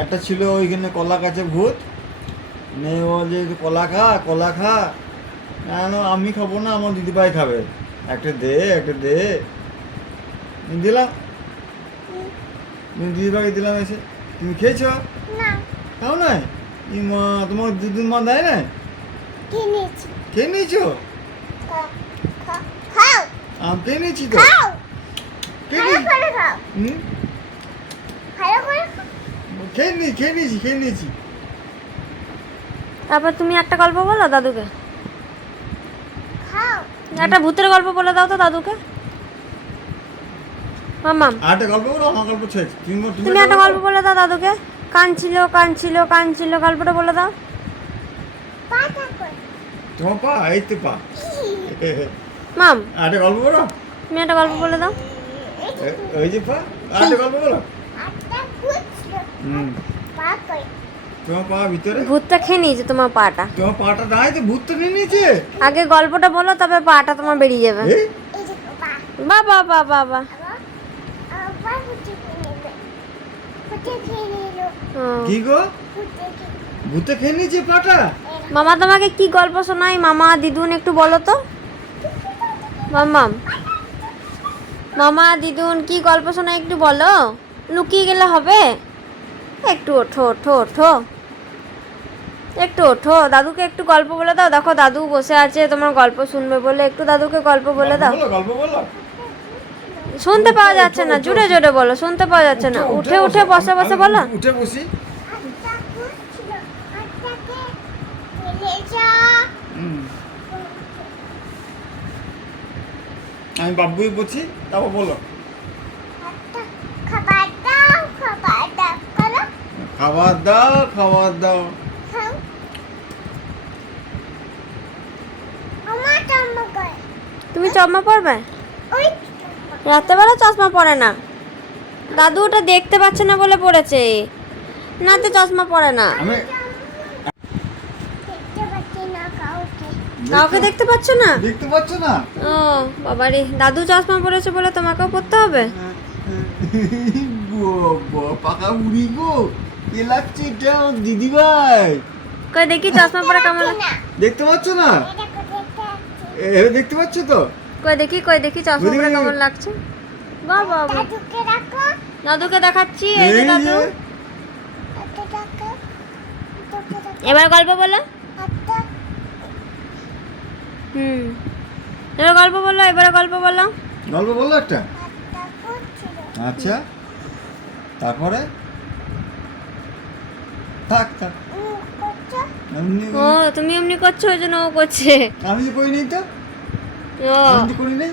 একটা ছিল ওইখানে কলা গাছে ভূত। নে ও যে কলা খা কলা খা। আমি খাব না আমার দিদিভাই খাবে। একটা দে একটা দে। দিলাম। দিদিভাইকে দিলাম এসে। তুমি খেয়েছো? খাও নাই মা তোমার দিদির মা দেয় না খেয়ে নিয়েছো। খেয়ে নিয়েছি? তো। খেয়ে ভালো নি- করে খাও হুম ভালো করে খাও খেয়ে নি খেয়ে নিয়েছি খেয়ে নিয়েছি। তারপর তুমি একটা গল্প বলো দাদুকে। একটা ভূতের গল্প বলে দাও তো দাদুকে। মামাম একটা গল্প বলো আমার গল্প শেষ তুমি তুমি একটা গল্প বলে। দাও দাদুকে। কাঁদছিল কাঁদছিল কাঁদছিল গল্পটা বলে দাও। তোমার পা এই তো পা। মাম। একটা গল্প বলো। তুমি একটা গল্প বলে দাও। ওই যে পা একটা গল্প বলো। হুম। তোমার পা ভিতরে? ভূতটা খেয়ে নিয়েছে তোমার পাটা। তোমার পাটা নাই তো নিয়ে নিয়েছে? আগে গল্পটা বলো তবে পাটা তোমার বেরিয়ে যাবে। যে পা বাবা কি গো? ভূতে খেয়ে নিয়েছে পাটা? মামা তোমাকে কি গল্প শোনাই? মামা দিদুন একটু বলো তো। মামাম মামা দিদুন কি গল্প শোনাই একটু বলো। লুকিয়ে গেলে হবে? একটু ওঠো ওঠো ওঠো। একটু ওঠো। দাদুকে একটু গল্প বলে দাও। দেখো দাদু বসে আছে তোমার গল্প শুনবে বলে। একটু দাদুকে গল্প বলে দাও। বলো গল্প বলো। শুনতে পাওয়া যাচ্ছে না। জোরে জোরে বলো। শুনতে পাওয়া যাচ্ছে না। উঠে উঠে বসে। বসে বলো। উঠে বসি। আমি বাবুই বলছি তারপর বলো একটা খাবার দাও খাবার দাও করো খাবার দাও খাবার দাও। করে তুমি চশমা পরবে? ওই রাত্রেবেলা চশমা পরে না। দাদু ওটা দেখতে পাচ্ছে না বলে পড়েছে। না তো চশমা পরে না। কাউকে। দেখতে পাচ্ছ না? দেখতে পাচ্ছ না? ও বাবারে। দাদু চশমা পরেছে বলে তোমাকেও পরতে হবে? পাকা বুড়ি গো। কে লাগছে এটা আমার দিদিভাই কই দেখি চশমা পরে কেমন দেখতে পাচ্ছ না? দেখতে এ দেখতে পাচ্ছ তো? কই দেখি কই দেখি চশমা পরে কেমন লাগছে? বাহ বাহ বাহ। দাদুকে রাখো দাদুকে দেখাচ্ছি এই যে দাদু দাদু। এবার গল্প বলো। হুম। এবার গল্প বলো এবারে গল্প বলো। গল্প বলল একটা। আচ্ছা। তারপরে? থাক থাক। উম, করছ এমনি ও তুমি এমনি করছ ওই জন্য ও করছে। আমি যে করি তো ও। আমি তো করি নেই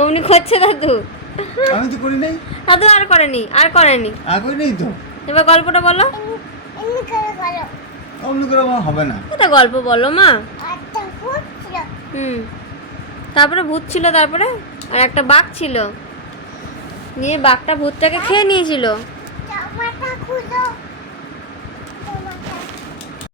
অমনি করছে দাদু। আমি তো করি নেই দাদু আর করেনি আর করেনি। আর করি নেই তো? এবার গল্পটা বলো। এমনি এমনি করে আমার হবে না। এটা গল্প বলো মা। একটা ভূত ছিল। হুম। তারপরে ভূত ছিল তারপরে? আর একটা বাঘ ছিল। নিয়ে বাঘটা ভূতটাকে খেয়ে নিয়েছিল। জামাটা খুলো।